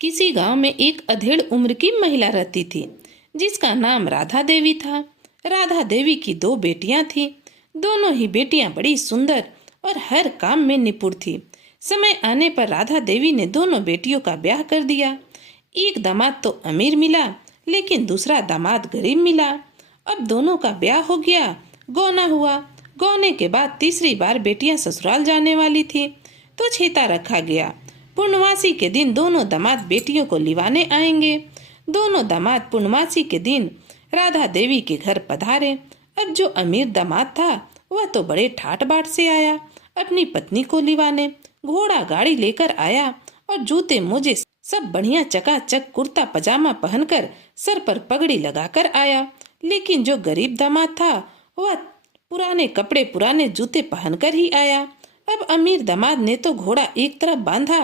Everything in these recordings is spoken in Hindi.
किसी गांव में एक अधेड़ उम्र की महिला रहती थी जिसका नाम राधा देवी था। राधा देवी की दो बेटियां थीं। दोनों ही बेटियां बड़ी सुंदर और हर काम में निपुण थी। समय आने पर राधा देवी ने दोनों बेटियों का ब्याह कर दिया। एक दामाद तो अमीर मिला, लेकिन दूसरा दामाद गरीब मिला। अब दोनों का ब्याह हो गया, गौना हुआ। गौने के बाद तीसरी बार बेटियां ससुराल जाने वाली थी तो छेता रखा गया। पूर्णमासी के दिन दोनों दामाद बेटियों को लिवाने आएंगे। दोनों दामाद पूर्णमासी के दिन राधा देवी के घर पधारे। अब जो अमीर दामाद था वह तो बड़े ठाट बाट से आया अपनी पत्नी को लिवाने। घोड़ा गाड़ी लेकर आया और जूते मोजे सब बढ़िया चकाचक कुर्ता पजामा पहनकर सर पर पगड़ी लगाकर आया। लेकिन जो गरीब दामाद था वह पुराने कपड़े पुराने जूते पहनकर ही आया। अब अमीर दामाद ने तो घोड़ा एक तरफ बांधा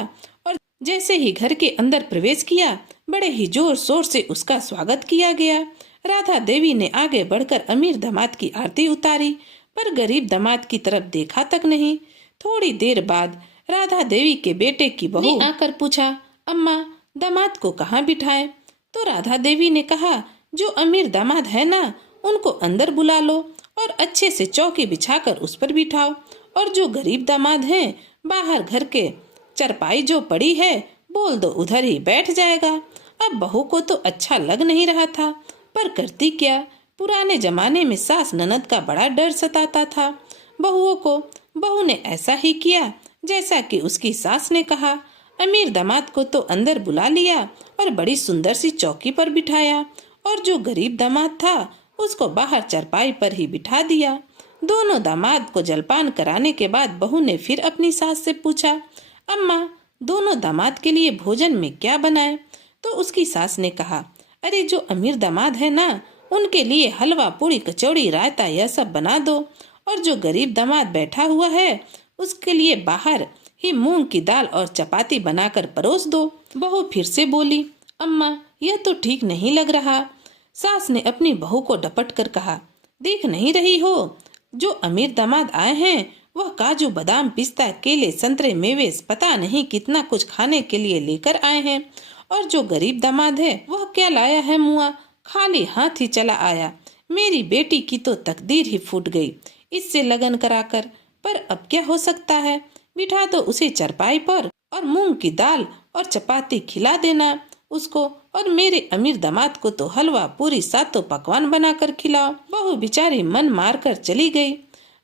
और जैसे ही घर के अंदर प्रवेश किया, बड़े ही जोर शोर से उसका स्वागत किया गया। राधा देवी ने आगे बढ़कर अमीर दामाद की आरती उतारी, पर गरीब दामाद की तरफ देखा तक नहीं। थोड़ी देर बाद राधा देवी के बेटे की बहू ने आकर पूछा, अम्मा, दामाद को कहाँ बिठाएं? तो राधा देवी ने कहा, जो अमीर दामाद है ना, उनको अंदर बुला लो और अच्छे से चौकी बिछाकर उस पर बिठाओ, और जो गरीब दामाद हैं बाहर घर के चरपाई जो पड़ी है बोल दो उधर ही बैठ जाएगा। अब बहू को तो अच्छा लग नहीं रहा था, पर करती क्या। पुराने जमाने में सास ननद का बड़ा डर सताता था बहुओं को। बहू ने ऐसा ही किया जैसा कि उसकी सास ने कहा। अमीर दामाद को तो अंदर बुला लिया और बड़ी सुंदर सी चौकी पर बिठाया, और जो गरीब दामाद था उसको बाहर चरपाई पर ही बिठा दिया। दोनों दामाद को जलपान कराने के बाद बहू ने फिर अपनी सास से पूछा, अम्मा, दोनों दामाद के लिए भोजन में क्या बनाएं? तो उसकी सास ने कहा, अरे जो अमीर दामाद है ना, उनके लिए हलवा पूरी कचौड़ी रायता यह सब बना दो, और जो गरीब दामाद बैठा हुआ है उसके लिए बाहर ही मूंग की दाल और चपाती बनाकर परोस दो। बहू फिर से बोली, अम्मा, यह तो ठीक नहीं लग रहा। सास ने अपनी बहू को डपट कर कहा, देख नहीं रही हो, जो अमीर दामाद आए हैं वह काजू बादाम पिस्ता केले संतरे मेवे पता नहीं कितना कुछ खाने के लिए लेकर आए हैं, और जो गरीब दामाद है वह क्या लाया है मुआ, खाली हाथ ही चला आया। मेरी बेटी की तो तकदीर ही फूट गई इससे लगन कराकर। पर अब क्या हो सकता है, बिठा दो उसे चरपाई पर और मूंग की दाल और चपाती खिला देना उसको, और मेरे अमीर दामाद को तो हलवा पूरी सातों पकवान बनाकर खिलाओ। बहू बेचारी मन मार कर चली गई।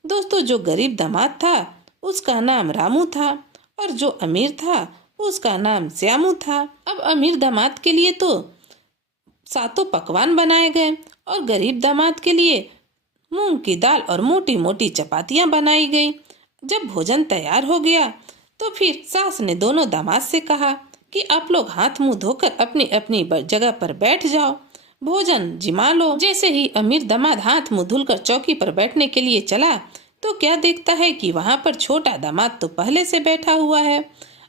दोस्तों, जो गरीब दामाद था उसका नाम रामू था, और जो अमीर था उसका नाम श्यामू था। अब अमीर दामाद के लिए तो सातों पकवान बनाए गए और गरीब दामाद के लिए मूंग की दाल और मोटी मोटी चपातियां बनाई गई। जब भोजन तैयार हो गया तो फिर सास ने दोनों दामाद से कहा कि आप लोग हाथ मुंह धोकर अपनी अपनी जगह पर बैठ जाओ, भोजन जिमा लो। जैसे ही अमीर दामाद हाथ मुंह धुलकर चौकी पर बैठने के लिए चला तो क्या देखता है कि वहां पर छोटा दामाद तो पहले से बैठा हुआ है।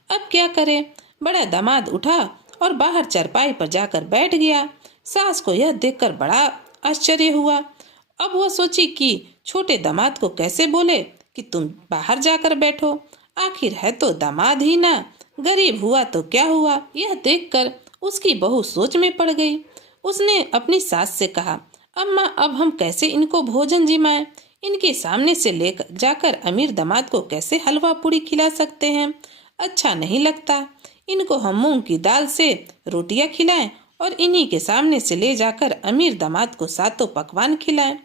अब क्या करे, बड़ा दामाद उठा और बाहर चरपाई पर जाकर बैठ गया। सास को यह देखकर बड़ा आश्चर्य हुआ। अब वह सोची कि छोटे दामाद को कैसे बोले कि तुम बाहर जाकर बैठो, आखिर है तो दामाद ही ना, गरीब हुआ तो क्या हुआ। यह देखकर उसकी बहू सोच में पड़ गई। उसने अपनी सास से कहा, अम्मा, अब हम कैसे इनको भोजन जिमाएं? इनके सामने से लेकर जाकर अमीर दामाद को कैसे हलवा पूरी खिला सकते हैं? अच्छा नहीं लगता। इनको हम मूंग की दाल से रोटियां खिलाएं और इन्हीं के सामने से ले जाकर अमीर दामाद को सातों पकवान खिलाएं।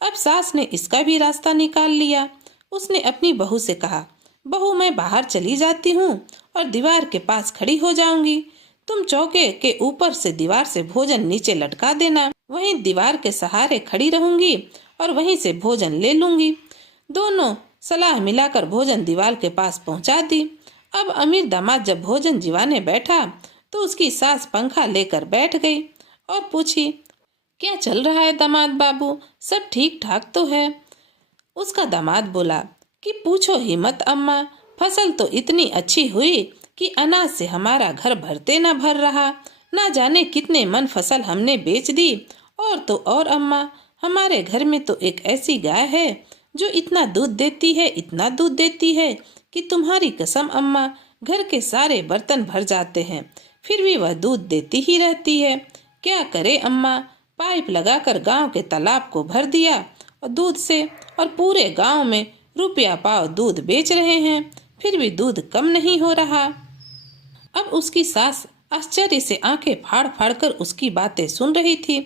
अब सास ने इसका भी रास्ता निकाल लिया। उसने अपनी बहू से कहा, बहू, मैं बाहर चली जाती हूँ और दीवार के पास खड़ी हो जाऊंगी। तुम चौके के ऊपर से दीवार से भोजन नीचे लटका देना, वहीं दीवार के सहारे खड़ी रहूंगी और वहीं से भोजन ले लूंगी। दोनों सलाह मिलाकर भोजन दीवार के पास पहुंचा दी। अब अमीर दामाद जब भोजन जिवाने बैठा तो उसकी सास पंखा लेकर बैठ गई और पूछी, क्या चल रहा है दामाद बाबू, सब ठीक ठाक तो है? उसका दामाद बोला कि पूछो ही मत अम्मा, फसल तो इतनी अच्छी हुई कि अनाज से हमारा घर भरते न भर रहा। ना जाने कितने मन फसल हमने बेच दी। और तो और अम्मा, हमारे घर में तो एक ऐसी गाय है जो इतना दूध देती है, इतना दूध देती है कि तुम्हारी कसम अम्मा, घर के सारे बर्तन भर जाते हैं। फिर भी वह दूध देती ही रहती है। क्या करे अम्मा, पाइप लगाकर गांव के तालाब को भर दिया और दूध से, और पूरे गांव में रुपया पाव दूध बेच रहे हैं, फिर भी दूध कम नहीं हो रहा। अब उसकी सास आश्चर्य से आंखें फाड़ फाड़ कर उसकी बातें सुन रही थी।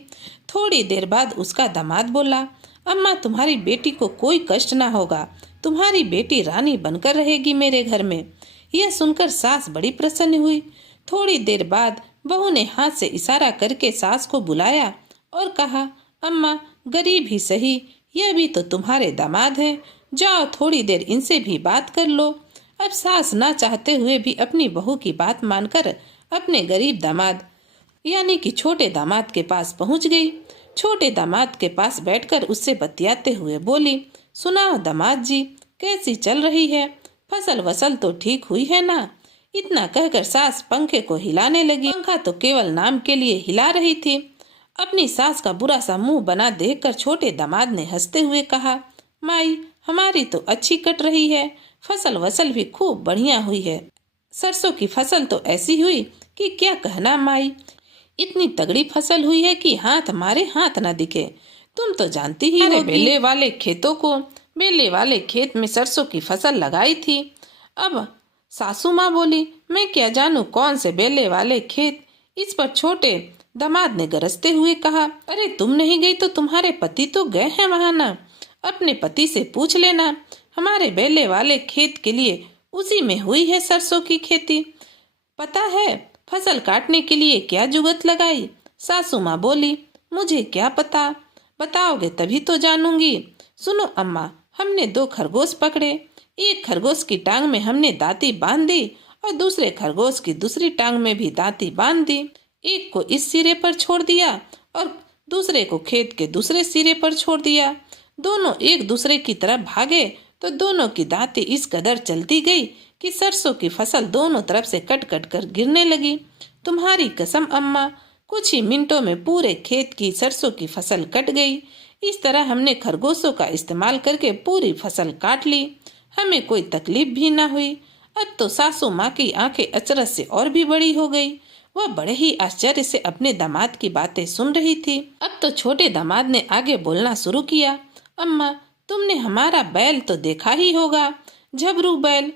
थोड़ी देर बाद उसका दामाद बोला, अम्मा तुम्हारी बेटी को कोई कष्ट ना होगा, तुम्हारी बेटी रानी बनकर रहेगी मेरे घर में। यह सुनकर सास बड़ी प्रसन्न हुई। थोड़ी देर बाद बहू ने हाथ से इशारा करके सास को बुलाया और कहा, अम्मा गरीब ही सही, यह भी तो तुम्हारे दामाद हैं, जाओ थोड़ी देर इनसे भी बात कर लो। अब सास ना चाहते हुए भी अपनी बहू की बात मानकर अपने गरीब दामाद यानी कि छोटे दामाद के पास पहुंच गई। छोटे दामाद के पास बैठकर उससे बतियाते हुए बोली, सुनाओ दामाद जी, कैसी चल रही है, फसल वसल तो ठीक हुई है ना? इतना कहकर सास पंखे को हिलाने लगी। पंखा तो केवल नाम के लिए हिला रही थी। अपनी सास का बुरा सा मुंह बना देखकर छोटे दामाद ने हंसते हुए कहा, माई हमारी तो अच्छी कट रही है, फसल वसल भी खूब बढ़िया हुई है। सरसों की फसल तो ऐसी हुई कि क्या कहना माई, इतनी तगड़ी फसल हुई है कि हाथ हमारे हाथ न दिखे। तुम तो जानती ही हो बेले वाले खेतों को, बेले वाले खेत में सरसों की फसल लगाई थी। अब सासू माँ बोली, मैं क्या जानूं कौन से बेले वाले खेत। इस पर छोटे दामाद ने गरजते हुए कहा, अरे तुम नहीं गई तो तुम्हारे पति तो गए हैं वहां ना, अपने पति से पूछ लेना। हमारे बेले वाले खेत के लिए उसी में हुई है सरसों की खेती। पता है फसल काटने के लिए क्या जुगत लगाई? सासू माँ बोली, मुझे क्या पता, बताओगे तभी तो जानूंगी। सुनो अम्मा, हमने 2 खरगोश पकड़े, एक खरगोश की टांग में हमने दांती बांध दी और दूसरे खरगोश की दूसरी टांग में भी दांती बांध दी। एक को इस सिरे पर छोड़ दिया और दूसरे को खेत के दूसरे सिरे पर छोड़ दिया। दोनों एक दूसरे की तरफ भागे तो दोनों की दांती इस कदर चलती गई कि सरसों की फसल दोनों तरफ से कट कट कर गिरने लगी। तुम्हारी कसम अम्मा, कुछ ही मिनटों में पूरे खेत की सरसों की फसल कट गई। इस तरह हमने खरगोशों का इस्तेमाल करके पूरी फसल काट ली, हमें कोई तकलीफ भी ना हुई। अब तो सासू माँ की आंखें अचरज से और भी बड़ी हो गई। वह बड़े ही आश्चर्य से अपने दामाद की बातें सुन रही थी। अब तो छोटे दामाद ने आगे बोलना शुरू किया, अम्मा तुमने हमारा बैल तो देखा ही होगा, झबरू बैल।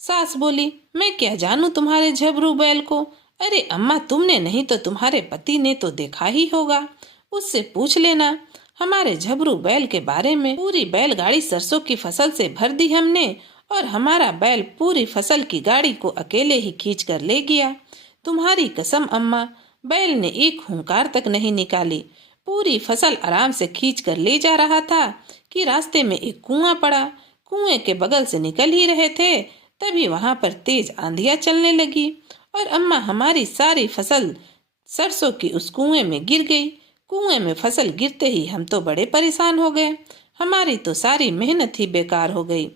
सास बोली, मैं क्या जानूं तुम्हारे झबरू बैल को। अरे अम्मा तुमने नहीं तो तुम्हारे पति ने तो देखा ही होगा, उससे पूछ लेना हमारे झबरू बैल के बारे में। पूरी बैलगाड़ी सरसों की फसल से भर दी हमने और हमारा बैल पूरी फसल की गाड़ी को अकेले ही खींच कर ले गया। तुम्हारी कसम अम्मा, बैल ने एक हुंकार तक नहीं निकाली, पूरी फसल आराम से खींच कर ले जा रहा था कि रास्ते में एक कुआं पड़ा। कुएं के बगल से निकल ही रहे थे तभी वहां पर तेज आंधियां चलने लगी और अम्मा हमारी सारी फसल सरसों की उस कुएं में गिर गई। कुएं में फसल गिरते ही हम तो बड़े परेशान हो गए, हमारी तो सारी मेहनत ही बेकार हो गई।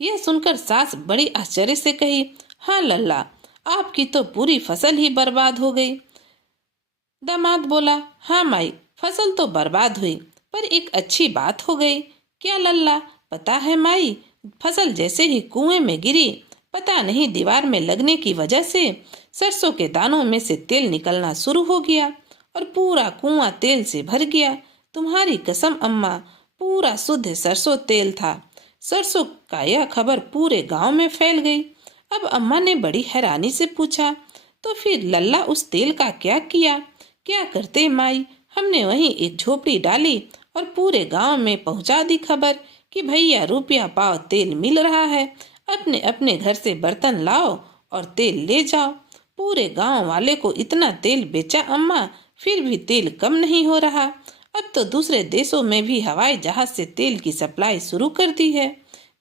यह सुनकर सास बड़ी आश्चर्य से कही, हाँ लल्ला, आपकी तो पूरी फसल ही बर्बाद हो गई। दामाद बोला, हाँ माई, फसल तो बर्बाद हुई पर एक अच्छी बात हो गई। क्या लल्ला? पता है माई, फसल जैसे ही कुएं में गिरी, पता नहीं दीवार में लगने की वजह से सरसों के दानों में से तेल निकलना शुरू हो गया और पूरा कुआं तेल से भर गया। तुम्हारी कसम अम्मा, पूरा शुद्ध सरसों तेल था। सरसों का यह खबर पूरे गांव में फैल गई। अब अम्मा ने बड़ी हैरानी से पूछा, तो फिर लल्ला उस तेल का क्या किया? क्या करते माई, हमने वहीं एक झोपड़ी डाली और पूरे गांव में पहुंचा दी खबर कि भैया रुपया पाव तेल मिल रहा है, अपने अपने घर से बर्तन लाओ और तेल ले जाओ। पूरे गांव वाले को इतना तेल बेचा अम्मा, फिर भी तेल कम नहीं हो रहा। अब तो दूसरे देशों में भी हवाई जहाज से तेल की सप्लाई शुरू कर दी है।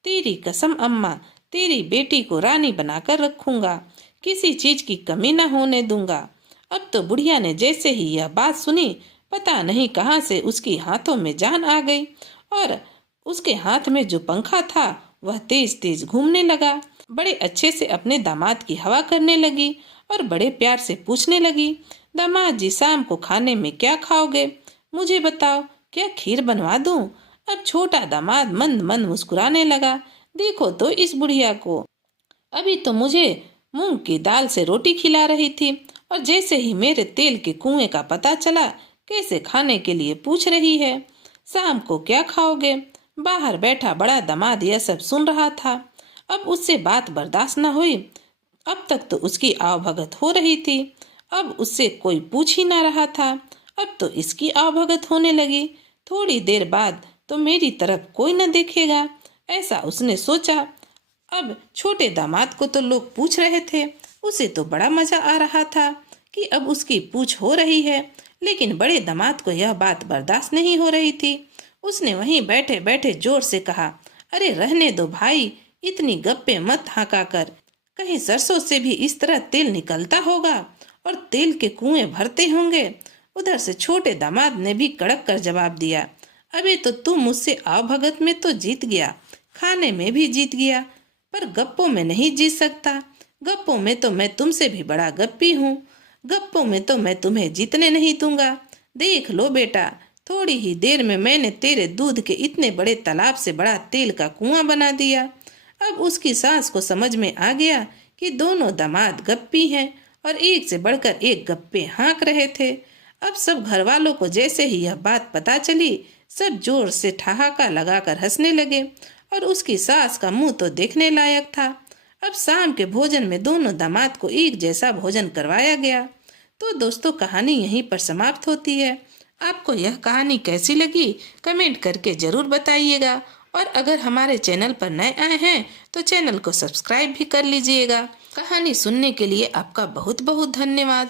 तेरी कसम अम्मा, तेरी बेटी को रानी बनाकर रखूंगा, किसी चीज की कमी न होने दूंगा। अब तो बुढ़िया ने जैसे ही यह बात सुनी, पता नहीं कहां से उसकी हाथों में जान आ गई और उसके हाथ में जो पंखा था वह तेज तेज घूमने लगा। बड़े अच्छे से अपने दामाद की हवा करने लगी और बड़े प्यार से पूछने लगी, दामाद जी शाम को खाने में क्या खाओगे? मुझे बताओ, क्या खीर बनवा दूं? अब छोटा दामाद मंद मंद मुस्कुराने लगा। देखो तो इस बुढ़िया को, अभी तो मुझे मूंग की दाल से रोटी खिला रही थी और जैसे ही मेरे तेल के कुएं का पता चला, कैसे खाने के लिए पूछ रही है। शाम को क्या खाओगे? बाहर बैठा बड़ा दामाद यह सब सुन रहा था। अब उससे बात बर्दाश्त न हुई। अब तक तो उसकी आवभगत हो रही थी, अब उससे कोई पूछ ही ना रहा था। अब तो इसकी आवभगत होने लगी। थोड़ी देर बाद तो मेरी तरफ कोई न देखेगा, ऐसा उसने सोचा। अब छोटे दामाद को तो लोग पूछ रहे थे, उसे तो बड़ा मजा आ रहा था कि अब उसकी पूछ हो रही है। लेकिन बड़े दामाद को यह बात बर्दाश्त नहीं हो रही थी। उसने वहीं बैठे बैठे जोर से कहा, अरे रहने दो भाई, इतनी गप्पे मत हाँका कर। कहीं सरसों से भी इस तरह तेल निकलता होगा और तेल के कुएं भरते होंगे। उधर से छोटे दामाद ने भी कड़क कर जवाब दिया, अबे तो तू मुझसे आवभगत में तो जीत गया, खाने में भी जीत गया, पर गप्पों में नहीं जीत सकता। गप्पों में तो मैं तुमसे भी बड़ा गप्पी हूँ। गप्पों में तो मैं तुम्हें जीतने नहीं दूंगा। देख लो बेटा, थोड़ी ही देर में मैंने तेरे दूध के इतने बड़े तालाब से बड़ा तेल का कुआं बना दिया। अब उसकी सास को समझ में आ गया कि दोनों दामाद गप्पी हैं और एक से बढ़कर एक गप्पे हाँक रहे थे। अब सब घर वालों को जैसे ही यह बात पता चली, सब जोर से ठहाका लगाकर हंसने लगे और उसकी सास का मुंह तो देखने लायक था। अब शाम के भोजन में दोनों दामाद को एक जैसा भोजन करवाया गया। तो दोस्तों, कहानी यहीं पर समाप्त होती है। आपको यह कहानी कैसी लगी कमेंट करके जरूर बताइएगा। और अगर हमारे चैनल पर नए आए हैं तो चैनल को सब्सक्राइब भी कर लीजिएगा। कहानी सुनने के लिए आपका बहुत बहुत धन्यवाद।